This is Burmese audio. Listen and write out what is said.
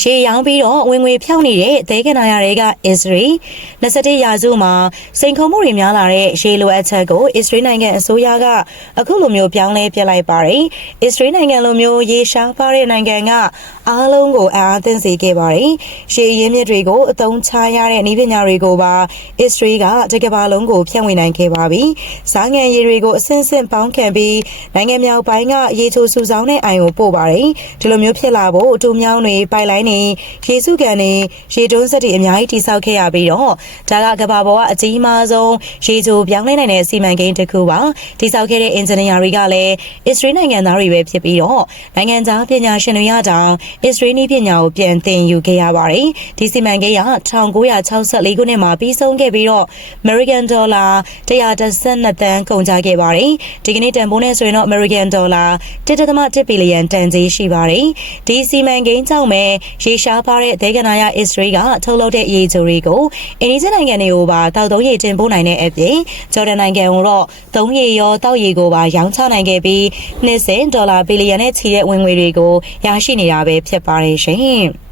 ရှေးရောင်းပြီးတော့ဝင်ငွေဖြောင်းနေတဲ့သဲကနာရတွေက Israel 21ရာစုမှာစိန်ခေါ်မှုတွေများလာတဲ့ရှေးလိုအပ်ချက်ကို Israel နိုင်ငံအစိုးရကအခုလိုမျိုးပြောင်းလဲပြလိုက်ပါတယ်။ Israel နိုင်ငံလိုမျိုးရေရှားပါတဲ့နိုင်ငံကအားလုံးကိုအံ့အားသင့်စေခဲ့ပါတယ်။ရှေးရင်းမြစ်တွေကိုအသုံးချရတဲ့နည်းပညာတွေကိုပါ Israel ကတကမ္ဘာလုံးကိုဖြန့်ဝေနိုင်ခဲ့ပါပြီ။စားငံရည်တွေကိုအဆင့်ဆင့်ပေါင်းခံပြီးနိုင်ငံမြောက်ပိုင်းကရေချိုစုဆောင်းတဲ့အိုင်ကိုပို့ပါတယ်။ဒီလိုမျိုးဖြစ်လာဖို့အတူမြောင်းတွေပိုက်လိုင်းတွေရေစုကန်တွေရေတွန်းစက်တွေအများကြီးတိစောက်ခဲ့ရပြီးတော့ဒါကကမ္ဘာပေါ်ကအကြီးမားဆုံးရေချိုပြောင်းလဲနိုင်တဲ့စီမံကိန်းတစ်ခုပါ။တိစောက်ခဲ့တဲ့အင်ဂျင်နီယာတွေကလည်း Israel နိုင်ငံသားတွေပဲဖြစ်ပြီးတော့နိုင်ငံသားပညာရှင်တွေရတောင် Israel နည်းပညာကိုပြန်သင်ယူခဲ့ရပါတယ်။ဒီစီမံကိန်းက1964ခုနှစ်မှာပြီးဆုံးခဲ့ပြီးတော့ American Dollar 112သန်းကုန်ကျခဲ့ပါတယ်။ဒီကနေ့တန်ဖိုးနဲ့ဆိုရင်တော့ American Dollar 1.1ဘီလီယံတန်ကြေးရှိပါတယ်။ဒီစီမံကိန်းကြောင့်ပဲရေရှားပါတဲ့ဒေဂနာယ Israel ကထုတ်လုပ်တဲ့ရေချိုတွေကိုအင်ဒီဂျင်နိုင်ငံတွေကိုပါတောက်သုံးရေတင်ပို့နိုင်တဲ့အပြင်ဂျော်ဒန်နိုင်ငံကိုတော့သုံးရေရောတောက်ရေကိုပါရောင်းချနိုင်ခဲ့ပြီးနှစ်စဉ်ဒေါ်လာဘီလီယံနဲ့ချီတဲ့ဝင်ငွေတွေကိုရရှိနေတာပဲဖြစ်ပါတယ်ရှင်။